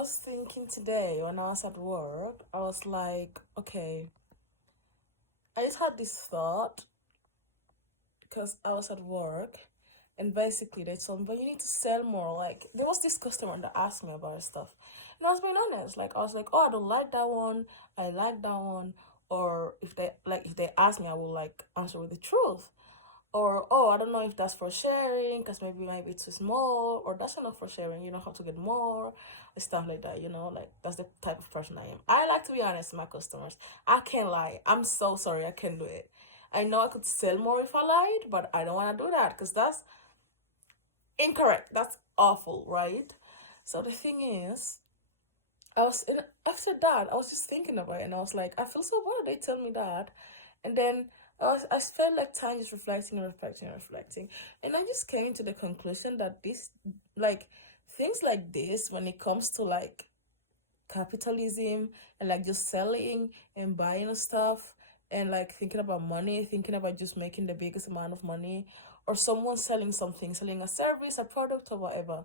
was thinking today when I was at work, I was like, okay, I just had this thought because I was at work and basically they told me, but you need to sell more. Like, there was this customer that asked me about stuff. And I was being honest. Like, I was like, oh, I don't like that one. I like that one. Or if they ask me, I will like answer with the truth. Or, oh, I don't know if that's for sharing because maybe it's too small, or that's enough for sharing. You know how to get more, and stuff like that. Like that's the type of person I am. I like to be honest with my customers. I can't lie. I'm so sorry. I can't do it. I know I could sell more if I lied, but I don't want to do that because that's incorrect. That's awful, right? So the thing is, after that, I was just thinking about it, and I was like, I feel so bad. They tell me that, and then I spent like time just reflecting and reflecting and reflecting, and I just came to the conclusion that like, things like this, when it comes to like capitalism and like just selling and buying stuff and like thinking about money, thinking about just making the biggest amount of money, or someone selling something, selling a service, a product, or whatever.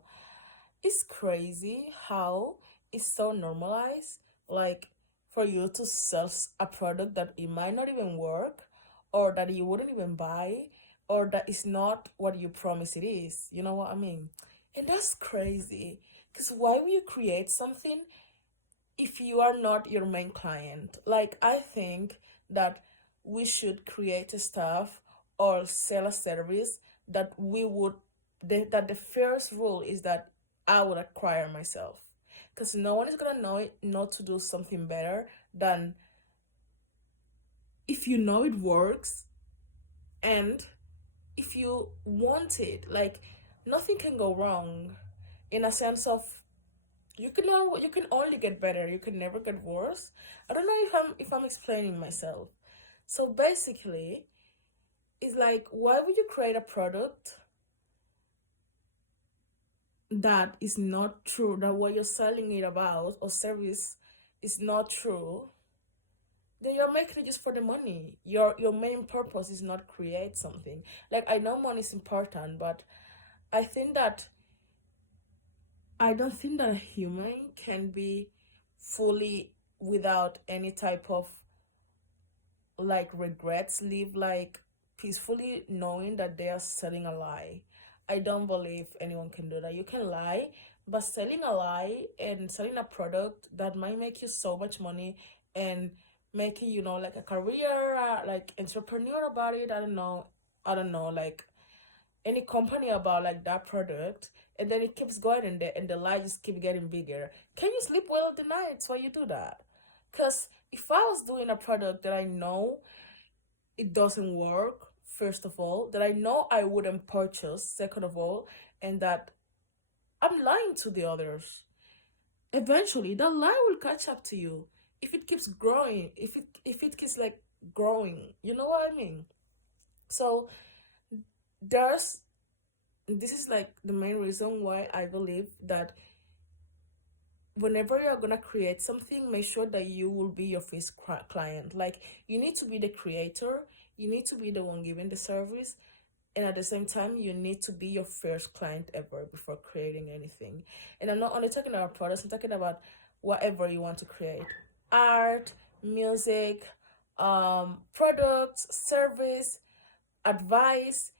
It's crazy how it's so normalized, like for you to sell a product that it might not even work, or that you wouldn't even buy, or that is not what you promise it is. You know what I mean? And that's crazy. Because why would you create something if you are not your main client? Like, I think that we should create a stuff or sell a service that that the first rule is that I would acquire myself, because no one is gonna know it, not to do something better than if you know it works, and if you want it. Like, nothing can go wrong, in a sense of you can only get better. You can never get worse. I don't know if I'm explaining myself. So basically, it's like, why would you create a product that is not true, that what you're selling it about or service is not true? Then you're making it just for the money. Your main purpose is not create something. Like, I know money is important, but I think that I don't think that a human can be fully without any type of like regrets, live like peacefully knowing that they are selling a lie. I don't believe anyone can do that. You can lie, but selling a lie and selling a product that might make you so much money and making like a career, like entrepreneur about it. I don't know, like any company about like that product, and then it keeps going, and the lie just keep getting bigger. Can you sleep well at the nights while you do that? Because if I was doing a product that I know it doesn't work, first of all, that I know I wouldn't purchase, second of all, and that I'm lying to the others, eventually that lie will catch up to you. If it keeps growing, if it keeps like growing, you know what I mean? So there's this is like the main reason why I believe that whenever you're gonna create something, make sure that you will be your first client. Like, you need to be the creator, you need to be the one giving the service, and at the same time, you need to be your first client ever before creating anything. And I'm not only talking about products, I'm talking about whatever you want to create: art, music, products, service, advice.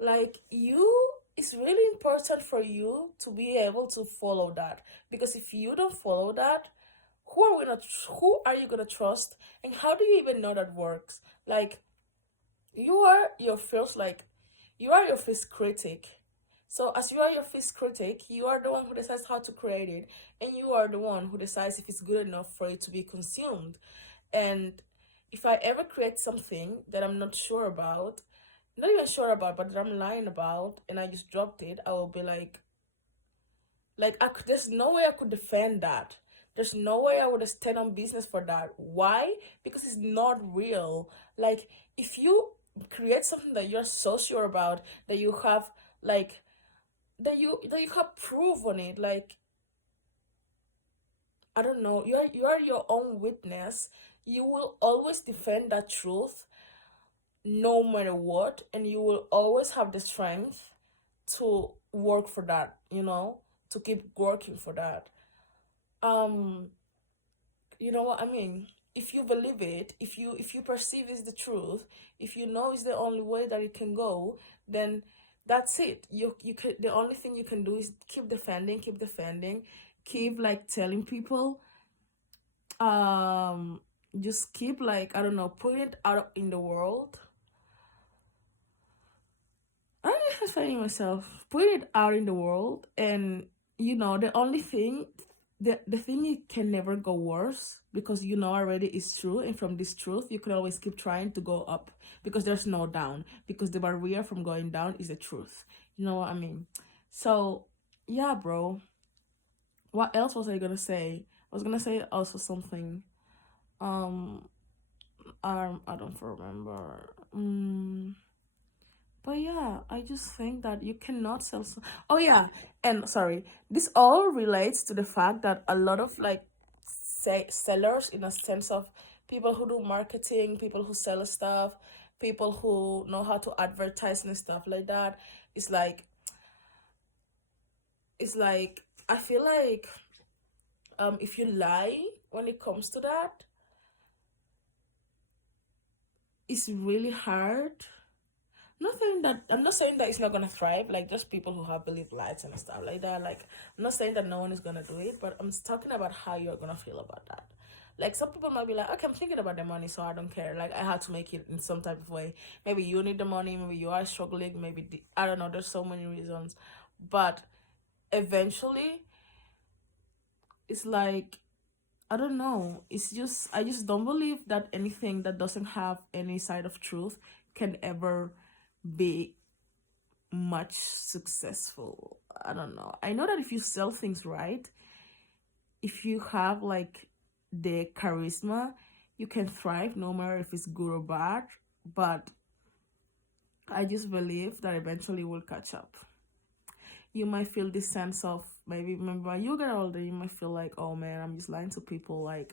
Like, it's really important for you to be able to follow that, because if you don't follow that, who are you gonna trust, and how do you even know that works? Like, you are your first like you are your first critic. So as you are your first critic, you are the one who decides how to create it, and you are the one who decides if it's good enough for it to be consumed. And if I ever create something that I'm not sure about, not even sure about, but that I'm lying about, and I just dropped it, I will be like there's no way I could defend that. There's no way I would stand on business for that. Why? Because it's not real. Like, if you create something that you're so sure about, that you have like that you have proof on it, like, I don't know, you are your own witness. You will always defend that truth no matter what, and you will always have the strength to work for that, to keep working for that. um you know what I mean? If you believe it, if you perceive is the truth, if you know is the only way that it can go, then that's it. You can, the only thing you can do is keep defending, keep like telling people, um just keep like, I don't know, putting it out in the world. I'm explaining myself. Put it out in the world, and the only thing, the thing, it can never go worse because already is true, and from this truth, you can always keep trying to go up because there's no down. Because the barrier from going down is the truth. You know what I mean? So, yeah, bro. What else was I gonna say? I was gonna say also something. Um, I don't remember. But yeah, I just think that you cannot sell. Oh yeah, and sorry, this all relates to the fact that a lot of like say sellers, in a sense of people who do marketing, people who sell stuff, people who know how to advertise and stuff like that. It's like it's like I feel like if you lie when it comes to that, it's really hard. I'm not saying that it's not gonna thrive, like just people who have belief lights and stuff like that. Like, I'm not saying that no one is gonna do it, but I'm talking about how you're gonna feel about that. Like, some people might be like, okay, I'm thinking about the money, so I don't care. Like, I have to make it in some type of way. Maybe you need the money, maybe you are struggling, maybe I don't know. There's so many reasons, but eventually, it's like, I don't know. It's just I just don't believe that anything that doesn't have any side of truth can ever be much successful. I don't know. I know that if you sell things right, if you have like the charisma, you can thrive no matter if it's good or bad. But I just believe that eventually will catch up. You might feel this sense of, maybe remember when you get older, you might feel like, oh man, I'm just lying to people, like,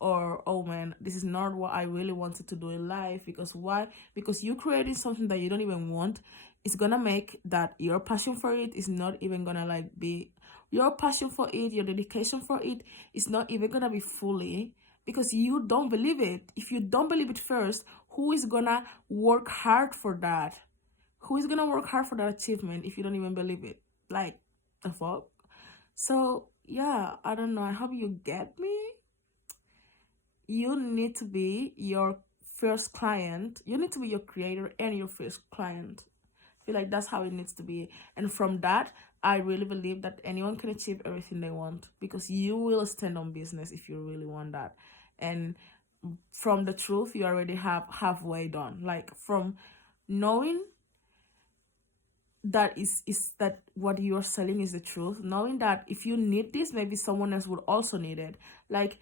or oh man, this is not what I really wanted to do in life. Because why? Because you creating something that you don't even want. It's gonna make that your passion for it is not even gonna like be your passion for it, your dedication for it is not even gonna be fully, because you don't believe it. If you don't believe it first, who is gonna work hard for that? Who is gonna work hard for that achievement if you don't even believe it? Like, the fuck? So yeah, I don't know. I hope you get me. You need to be your first client. You need to be your creator and your first client. I feel like that's how it needs to be. And from that, I really believe that anyone can achieve everything they want, because you will stand on business if you really want that. And from the truth, you already have halfway done. Like, from knowing that is that what you're selling is the truth, knowing that if you need this, maybe someone else would also need it. Like,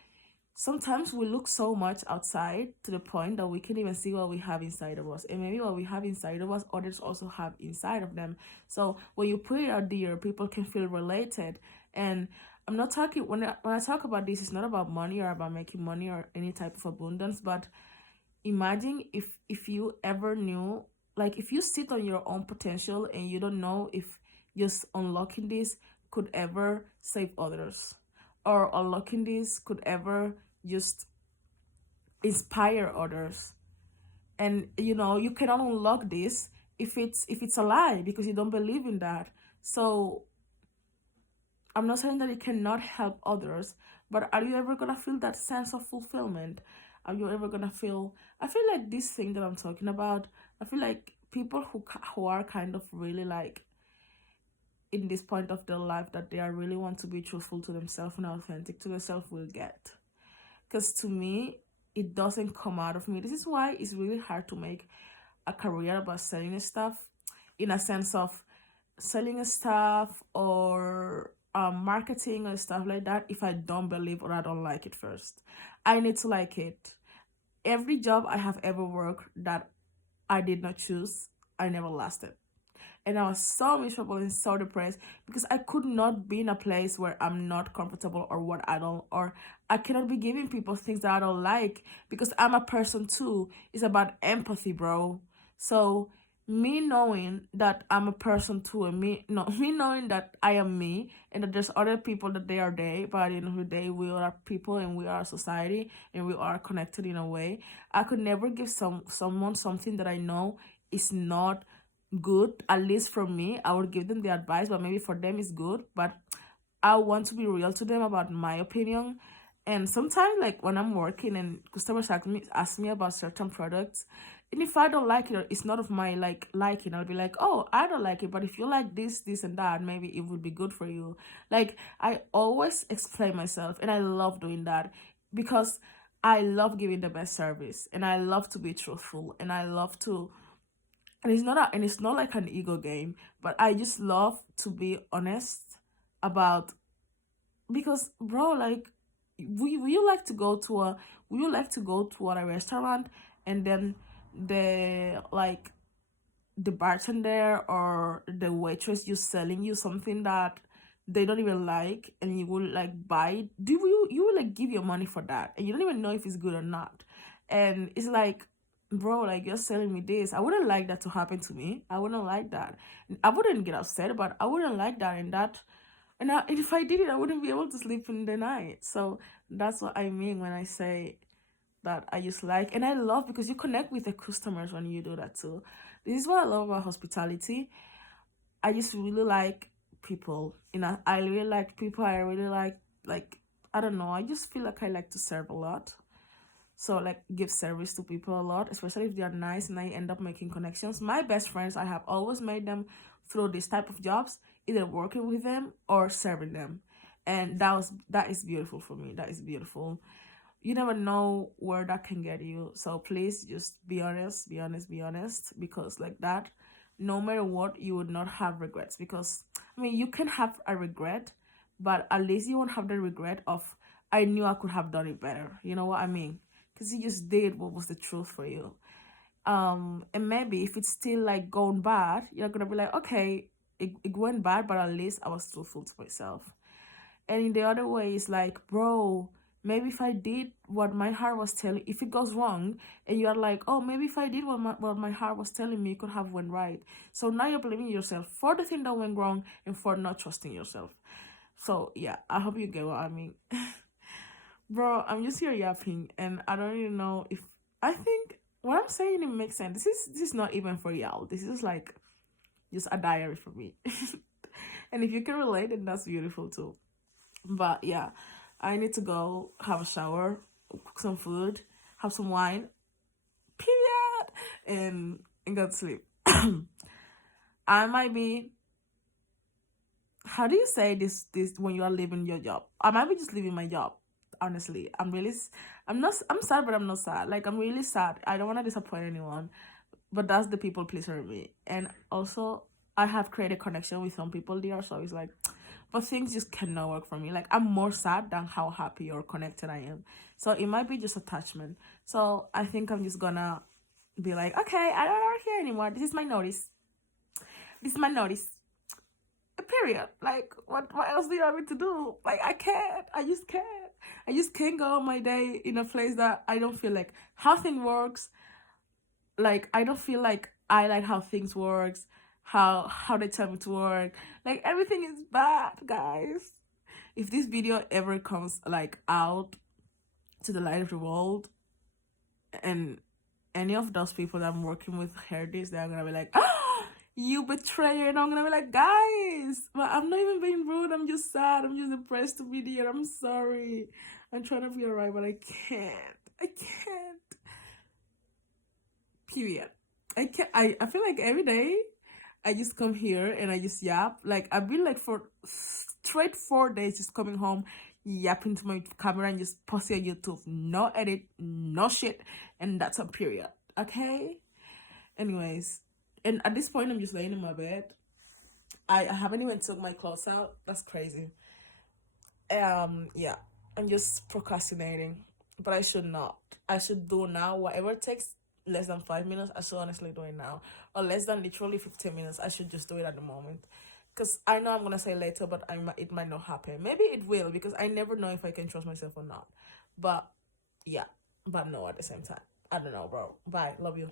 sometimes we look so much outside to the point that we can't even see what we have inside of us, and maybe what we have inside of us, others also have inside of them. So when you put it out there, people can feel related. And I'm not talking, when I talk about this, it's not about money or about making money or any type of abundance. But imagine if you ever knew, like, if you sit on your own potential and you don't know if just unlocking this could ever save others, or unlocking this could ever just inspire others. And you cannot unlock this if it's a lie, because you don't believe in that. So I'm not saying that it cannot help others, but are you ever gonna feel that sense of fulfillment? Are you ever gonna feel? I feel like this thing that I'm talking about, I feel like people who are kind of really like in this point of their life, that they are really want to be truthful to themselves and authentic to themselves, will get. Because to me, it doesn't come out of me. This is why it's really hard to make a career about selling stuff, in a sense of selling stuff or marketing or stuff like that, if I don't believe or I don't like it first. I need to like it. Every job I have ever worked that I did not choose, I never lasted. And I was so miserable and so depressed because I could not be in a place where I'm not comfortable, or what I don't, or I cannot be giving people things that I don't like, because I'm a person too. It's about empathy, bro. So me knowing that I'm a person too, and me knowing that I am me, and that there's other people that they are they, but at the end of the day, we are people and we are society and we are connected in a way. I could never give someone something that I know is not good. At least for me, I would give them the advice, but maybe for them it's good. But I want to be real to them about my opinion. And sometimes, like when I'm working and customers ask me about certain products, and if I don't like it or it's not of my liking, I'll be like, oh, I don't like it. But if you like this, and that, maybe it would be good for you. Like I always explain myself, and I love doing that because I love giving the best service, and I love to be truthful, and I love to. And it's not like an ego game, but I just love to be honest about, because bro, like would you like to go to a restaurant, and then the like the bartender or the waitress just selling you something that they don't even like, and you will like buy it? You will like give your money for that, and you don't even know if it's good or not. And it's like, bro, like you're selling me this. I wouldn't like that to happen to me. I wouldn't like that. I wouldn't get upset, but I wouldn't like that. And if I did it, I wouldn't be able to sleep in the night. So that's what I mean when I say that I just like, and I love, because you connect with the customers when you do that too. This is what I love about hospitality. I just really like people. I really like people. I really like, I don't know. I just feel like I like to serve a lot. So like give service to people a lot, especially if they are nice and I end up making connections. My best friends, I have always made them through this type of jobs, either working with them or serving them. And that is beautiful for me. That is beautiful. You never know where that can get you. So please just be honest, be honest, be honest, because like that, no matter what, you would not have regrets. Because I mean, you can have a regret, but at least you won't have the regret of, I knew I could have done it better. You know what I mean? Because you just did what was the truth for you. And maybe if it's still like going bad, you're gonna be like, okay, it went bad, but at least I was truthful to myself. And in the other way, it's like, bro, maybe if I did what my heart was telling, if it goes wrong, and you're like, oh, maybe if I did what my heart was telling me, it could have went right. So now you're blaming yourself for the thing that went wrong and for not trusting yourself. So yeah, I hope you get what I mean. Bro, I'm just here yapping, and I don't even know if, I think what I'm saying, it makes sense. This is not even for y'all. This is like just a diary for me. And if you can relate, then that's beautiful too. But yeah, I need to go have a shower, cook some food, have some wine, period, and go to sleep. I might be, how do you say this when you are leaving your job? I might be just leaving my job. Honestly, I'm sad, but I'm not sad. Like, I'm really sad. I don't want to disappoint anyone, but that's the people pleaser in me. And also, I have created connection with some people there, so it's like, but things just cannot work for me. Like, I'm more sad than how happy or connected I am. So it might be just attachment. So I think I'm just gonna be like, okay, I don't work here anymore. This is my notice. This is my notice. Period. Like, what else do you want me to do? Like, I can't. I just can't. I just can't go on my day in a place that I don't feel like how things works. Like, I don't feel like I like how things works, how they tell me to work. Like, everything is bad, guys. If this video ever comes like out to the light of the world, and any of those people that I'm working with hear this, they're gonna be like, ah, you betrayer. And I'm gonna be like, guys, but I'm not even being rude. I'm just sad. I'm just depressed to be here. I'm sorry. I'm trying to be alright, but I can't. I can't. Period. I can't. I feel like every day I just come here and I just yap. Like, I've been like for straight 4 days just coming home, yapping to my camera and just posting on YouTube. No edit, no shit. And that's a period. Okay? Anyways. And at this point, I'm just laying in my bed. I haven't even took my clothes out. That's crazy. Yeah. I'm just procrastinating. But I should not. I should do now. Whatever it takes less than 5 minutes, I should honestly do it now. Or less than literally 15 minutes, I should just do it at the moment. Because I know I'm going to say later, but it might not happen. Maybe it will, because I never know if I can trust myself or not. But yeah, but no at the same time. I don't know, bro. Bye. Love you.